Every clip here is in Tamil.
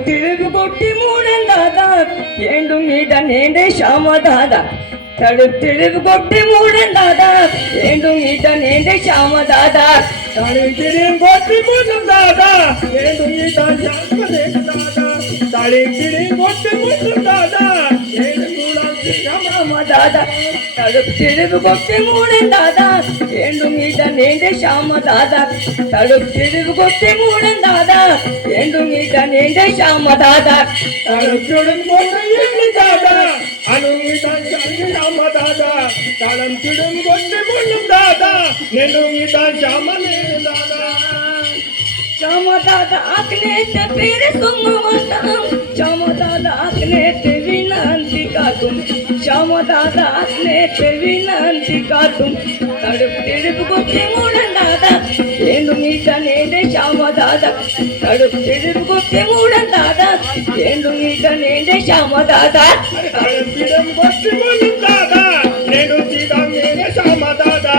திருகுட்டி மூடந்தாதா ஏண்டும் நீடனேண்டே ஷாமதாதா தடுத்திருவு கொட்டி மூடந்தாதா ஏண்டும் நீடனேண்டே ஷாமதாதா தளித்திடும் கொட்டி மூடும் தாதா வேண்டும் நீதான் ஜாமதேதாதா தளித்திடும் கொட்டி மூடும் தாதா வேண்டும் மூலம் ஷாமதாதா தடுத்திருவு கொட்டி மூடந்தாதா ஏண்டும் நீடனேண்டே ஷாமதாதா தடுத்திருவு கொட்டி மூடந்தாதா ஏண்டும் நீடனேண்டே ஷாமதாதா தளத்திடும் கொட்டி தாதா அனுமிதான் ஜாமதாதா தளத்திடும் கொட்டி மூடும் தாதா வேண்டும் நீதான் ஜாமதேதாதா ஷாமதாதா ஆக்னேத்த பேர சும்மவந்தாம் ஷாமதாதா ஆக்னேத்த வினாந்தி காக்கும் ஷாமதாதா ஆக்னேத்த வினாந்தி காக்கும் தடுப்பிடிப்பு கொட்டி மூடந்தாதா ஏண்டும் நீடனேண்டே ஷாமதாதா தடுப்பிடிப்பு கொட்டி மூடந்தாதா ஏண்டும் நீடனேண்டே ஷாமதாதா தளத்திடும் கொட்டி மூடும் தாதா நேடு சீதம் நேரே ஷாமதாதா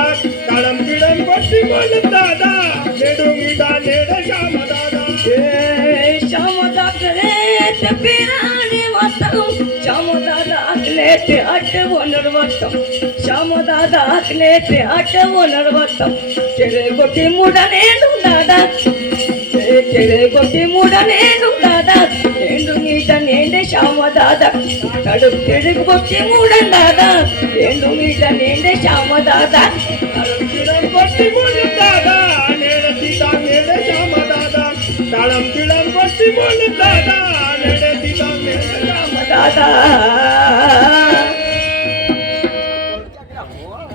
தளத்திடும் கொட்டி மூடும் தாதா நேடு மீதான் நேரே ஷாமதாதா ஷாமதாதா பிராணி வத்தம் ஷாமதாதா ஆக்னேத்த அட்டு ஒன்னர்வத்தம் ஷாமதாதா ஆக்னேத்த அட்டு ஒன்னர்வத்தம் ಕೆರೆ ಕೊಟ್ಟಿ ಮೂಡನೇನು ದಾದ ಕೆರೆ ಕೊಟ್ಟಿ ಮೂಡನೇನು ದಾದ ಎಂದು ನೀಡನೇಂದೆ ಶ್ಯಾಮದಾದ ಕಡು ಕೆರೆ ಕೊಟ್ಟಿ ಮೂಡಂದಾದ ಎಂದು ನೀಡನೇಂದೆ ಶ್ಯಾಮದಾದ தளத்திடம் கொட்டி மூடும் தாதா நேரத்திதான் நேரே ஷாமதாதா தளத்திடம் கொட்டி மூடும் தாதா நேரத்திதான் நேரே ಶ್ಯಾಮದಾದ